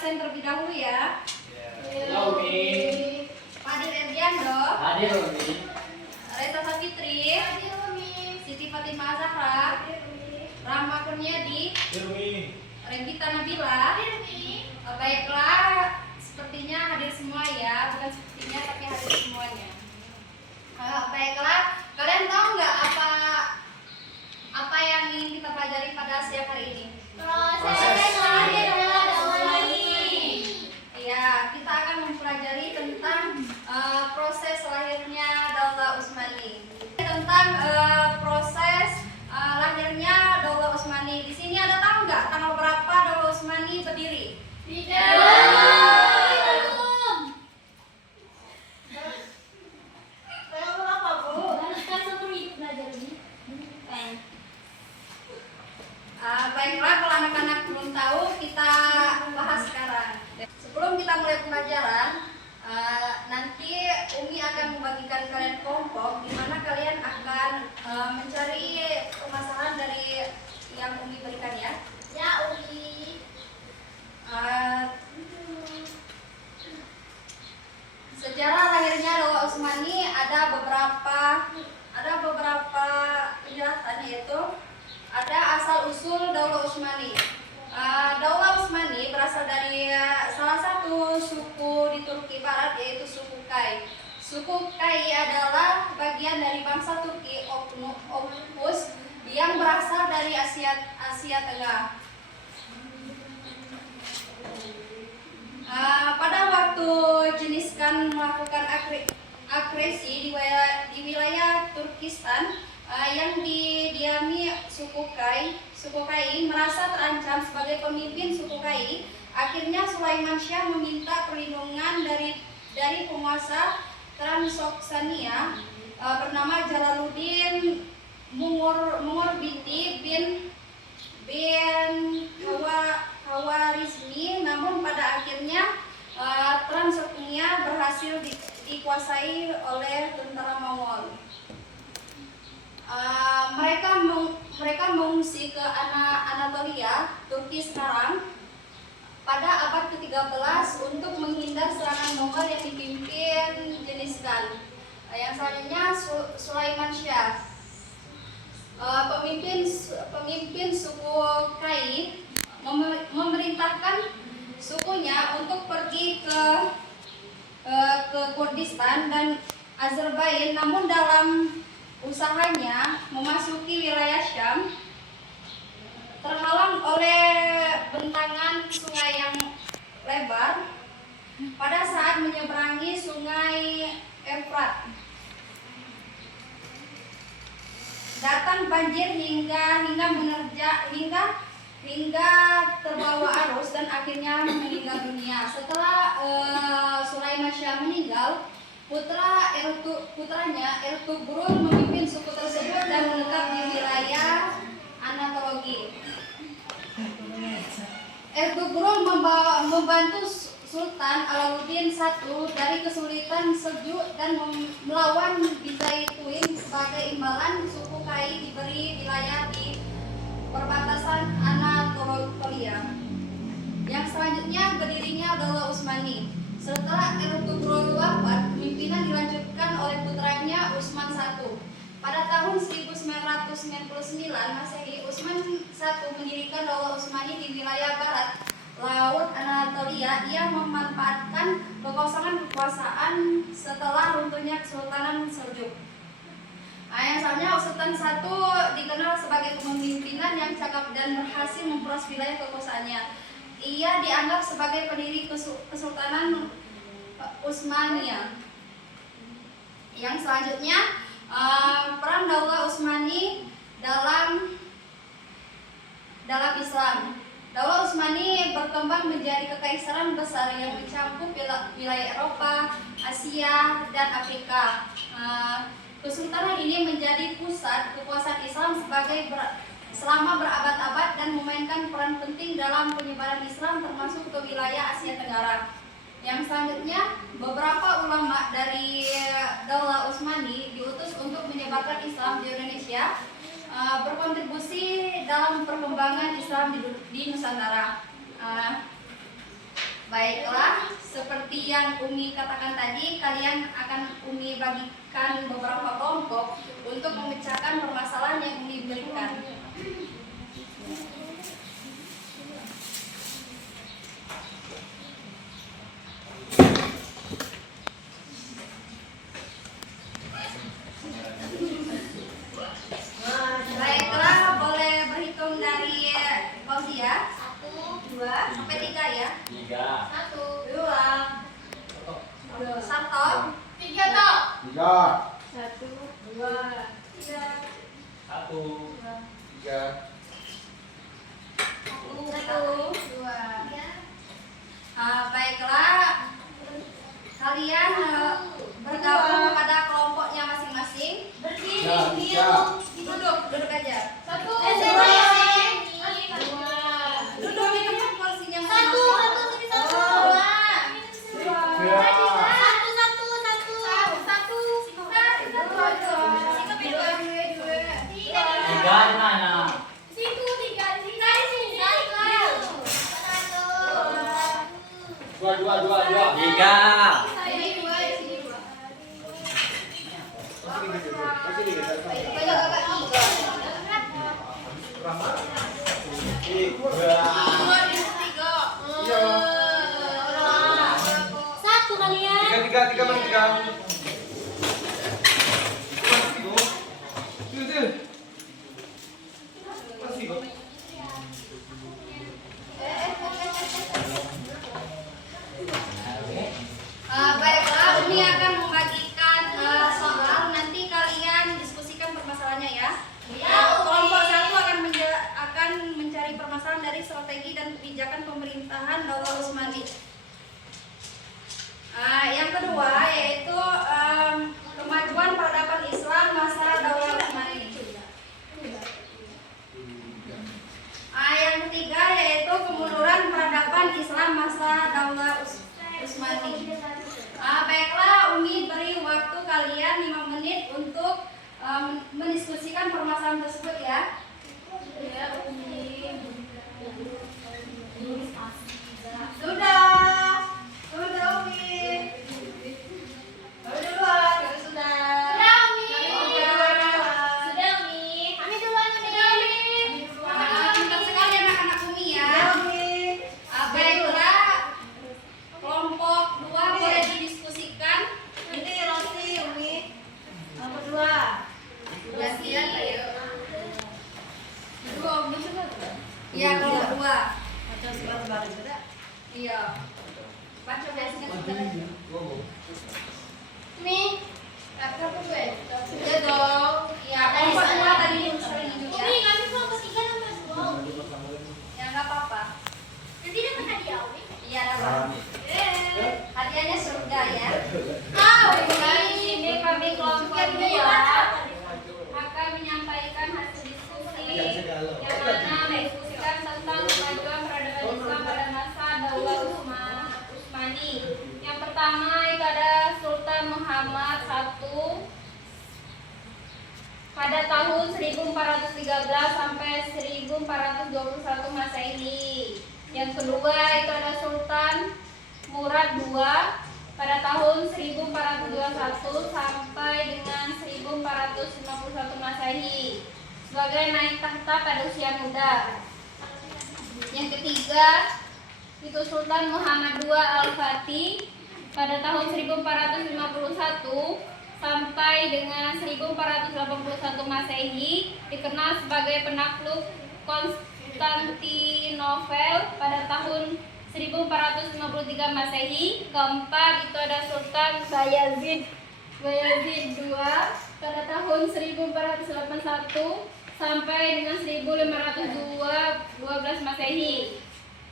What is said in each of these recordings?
absen terlebih dahulu ya. Umi. Fadir Erdiando. Hadir Umi. Reza Sapitri. Siti Fatimah Zahra. Rama Kurniadi. Umi. Regita Nabila. Baiklah, sepertinya hadir semua ya, bukan sepertinya tapi hadir semuanya. Baiklah, kalian tahu nggak apa yang ingin kita pelajari pada siang hari ini? Proses lahir Daulah Usmani. Ya, kita akan mempelajari tentang proses lahirnya Daulah Usmani. Tentang proses lahirnya Daulah Usmani. Di sini ada tahu nggak tanggal berapa Daulah Usmani berdiri? Baiklah, kalau anak-anak belum tahu, kita bahas sekarang. Sebelum kita mulai pembelajaran, nanti Umi akan membagikan kalian kelompok di mana kalian akan mencari permasalahan dari yang Umi berikan ya. Ya, Umi. Sejarah lahirnya Daulah Usmani ada beberapa penjelasan, yaitu ada asal usul Daulah Usmani. Daulah Usmani berasal dari salah satu suku di Turki Barat, yaitu suku Kai. Suku Kai adalah bagian dari bangsa Turki Oghuz yang berasal dari Asia Tengah. Pada waktu Genghis Khan melakukan agresi di wilayah Turkistan yang didiami suku Kai merasa terancam sebagai pemimpin suku Kai. Akhirnya Sulaiman Shah meminta perlindungan dari penguasa Transoksania bernama Jalaluddin Munggurbiti bin Khawarizmi. Namun pada akhirnya Transoksania berhasil dikuasai oleh tentara Mongol. Mereka mengungsi ke Anatolia, Turki sekarang, pada abad ke-13 untuk menghindar serangan Mongol yang dipimpin Genghis Khan. Yang selanjutnya Sulaiman Shah, pemimpin suku Kai, memerintahkan sukunya untuk pergi ke Kurdistan dan Azerbaijan. Namun dalam usahanya memasuki wilayah Syam, terhalang oleh bentangan sungai yang lebar pada saat menyeberangi sungai Efrat. Datang banjir hingga terbawa arus dan akhirnya meninggal dunia. Setelah Sulaiman Shah meninggal, putranya Ertugrul memimpin suku tersebut dan menetap di wilayah Anatoli. Ertugrul membantu Sultan Alauddin I dari kesulitan Seljuk dan melawan Bizantium. Sebagai imbalan, suku Kai diberi wilayah di perbatasan Anatolia. Yang selanjutnya berdirinya Daulah Usmani. Setelah Ertugrul wafat, pimpinan dilanjutkan oleh putranya Utsman I. Pada tahun 1999 Masehi, Utsman I mendirikan Daulah Usmani di wilayah barat laut Anatolia. Ia memanfaatkan kekosongan kekuasaan setelah runtuhnya Kesultanan Seljuk. Yang selanjutnya Sultan I dikenal sebagai kepemimpinan yang cakap dan berhasil memperluas wilayah kekuasaannya. Ia dianggap sebagai pendiri Kesultanan Utsmaniyah. Yang selanjutnya peran Daulah Usmani dalam Islam. Daulah Usmani berkembang menjadi kekaisaran besar yang mencakup wilayah Eropa, Asia, dan Afrika. Kesultanan ini menjadi pusat kekuasaan Islam selama berabad-abad dan memainkan peran penting dalam penyebaran Islam termasuk ke wilayah Asia Tenggara. Yang selanjutnya, beberapa ulama dari Daulah Usmani diutus untuk menyebarkan Islam di Indonesia, berkontribusi dalam perkembangan Islam di Nusantara. Baiklah, seperti yang Umi katakan tadi, kalian akan Umi bagikan beberapa kelompok untuk memecahkan permasalahan yang Umi berikan. Baiklah, boleh berhitung dari Fauzia. 1, 2, sampai 3 ya. 3. 1, 2, Sarto. 3 toh. 1, 2, 3, 1. 3. 1, 2. Baiklah, kalian bergabung kepada kelompoknya masing-masing. Berdiri, duduk aja. 1, 2, duduk di tempat kursinya masing-masing. Tiga di mana? Dua. 3. Baiklah, Umi akan membagikan soal. Nanti kalian diskusikan permasalahannya ya. Kelompok 1 akan mencari permasalahan dari strategi dan kebijakan pemerintahan Daulah Utsmani. Yang kedua yaitu kemajuan peradaban Islam masa Daulah Utsmani. Yang ketiga yaitu kemunduran peradaban Islam masa Daulah Utsmani. Baiklah, Umi beri waktu kalian 5 menit untuk mendiskusikan permasalahan tersebut ya. Sudah Umi. Baru duluan, sudah. Pintar sekali anak-anak Umi ya. Baiklah, kelompok 2 boleh didiskusikan. Ini Rosi, Umi. Kelompok 2. Gantian lah ya. Iya, kelompok 2. Iya. Baca biasanya sebentar. Mi, apa gue? Ya dong. Iya, kelompok 2 tadi sering juga. Ya nggak apa-apa. Iya, dapat. Hadiahnya surga ya. Dari sini kami kelompok 2 akan menyampaikan hasil diskusi yang mana mendiskusikan tentang kemajuan peradaban Islam pada masa Daulah Utsmani. Yang pertama itu ada Sultan Muhammad I pada tahun 1413 sampai 1421 Masehi. Yang kedua itu ada Sultan Murad II pada tahun 1421 sampai dengan 1451 Masehi sebagai naik tahta pada usia muda. Yang ketiga itu Sultan Muhammad II Al-Fatih pada tahun 1451 sampai dengan 1481 Masehi, dikenal sebagai penakluk Konstantinopel pada tahun 1453 Masehi. Keempat itu ada Sultan Bayazid II pada tahun 1481 sampai dengan 1512 Masehi,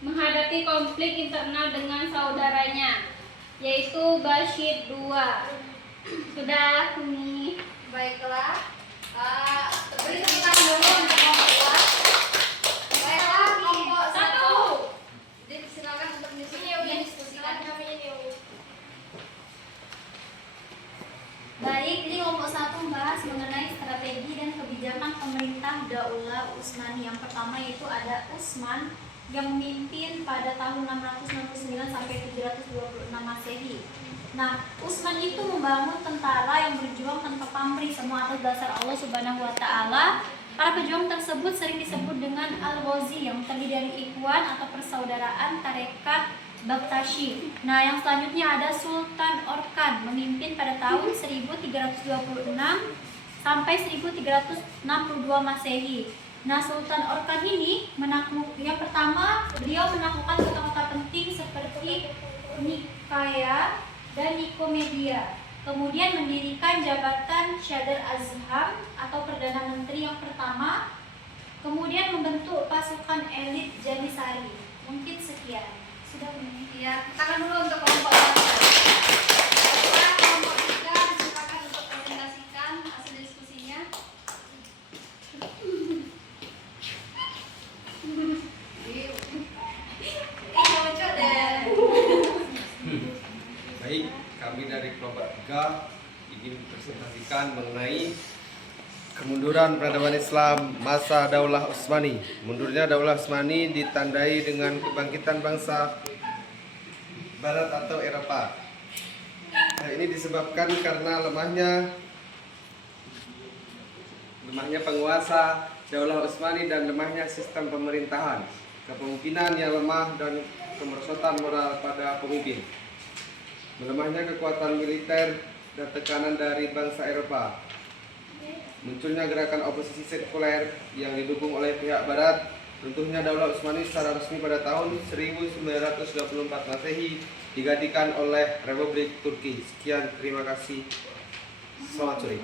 menghadapi konflik internal dengan saudaranya yaitu Bashir II. Sudah, Umi. Baiklah. Beri tepuk tangan dulu untuk kelompok 2. Baiklah, kelompok 1. Silakan untuk diskusikan. Baik, ini kelompok 1 membahas mengenai strategi dan kebijakan pemerintah Daulah Utsmani. Yang pertama yaitu ada Utsman yang memimpin pada tahun 669 sampai 726 Masehi. Nah, Utsman itu membangun tentara yang berjuang tanpa pamrih semua atas dasar Allah Subhanahu wa taala. Para pejuang tersebut sering disebut dengan Al-Ghazi yang terdiri dari ikhwan atau persaudaraan tarekat Baktashi. Nah, yang selanjutnya ada Sultan Orkan memimpin pada tahun 1326 sampai 1362 Masehi. Nah, Sultan Orkan ini yang pertama beliau menaklukkan kota-kota penting seperti Nikaya dan Nikomedia. Kemudian mendirikan jabatan Syadar Azham atau Perdana Menteri yang pertama. Kemudian membentuk pasukan elit Janisari. Mungkin sekian. Sudah ini. Ya, tangan dulu untuk kelompok 1. Baiklah, kelompok 3 silakan untuk presentasikan hasil diskusinya. Lucu deh. Baik, kami dari kelompok 3 ingin presentasikan mengenai kemunduran peradaban Islam masa Daulah Utsmani. Mundurnya Daulah Utsmani ditandai dengan kebangkitan bangsa Barat atau Eropa. Hal ini disebabkan karena lemahnya penguasa Daulah Utsmani dan lemahnya sistem pemerintahan, kepemimpinan yang lemah dan kemerosotan moral pada pemimpin, melemahnya kekuatan militer dan tekanan dari bangsa Eropa, munculnya gerakan oposisi sekuler yang didukung oleh pihak Barat, runtuhnya Daulah Utsmani secara resmi pada tahun 1924 Masehi digantikan oleh Republik Turki. Sekian, terima kasih. Selamat sore.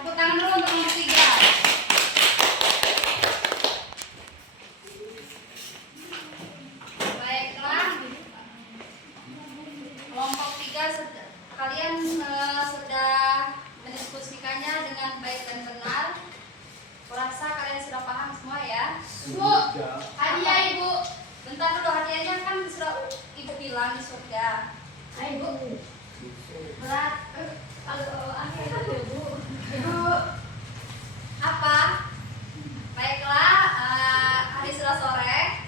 Tepuk tangan dulu untuk nomor 3. Baiklah, kelompok 3 kalian sudah mendiskusikannya dengan baik dan benar. Kurasa kalian sudah paham semua ya. Bu, hadiah ibu. Bentar dulu, hadiahnya kan sudah ibu bilang di surga. Ayo bu. Berat. Kalau bu. Apa? Baiklah, hari sudah sore.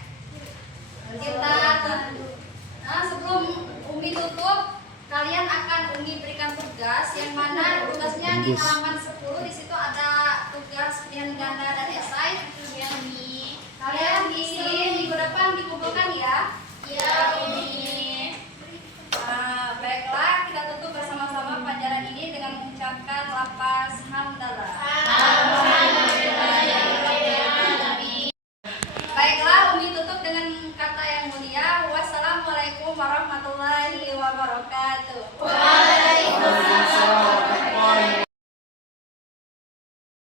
Kita sebelum Umi tutup, kalian akan Umi berikan tugas yang mana tugasnya di halaman 10. Di situ ada tugas pilihan ganda dan esai. Yang kalian isi minggu depan dikumpulkan ya. Iya, Umi. Baiklah, kita tutup bersama-sama pelajaran ini dengan mengucapkan lafaz hamdalah. Baiklah, Umi tutup dengan kata yang mulia. Wassalamualaikum warahmatullahi wabarakatuh.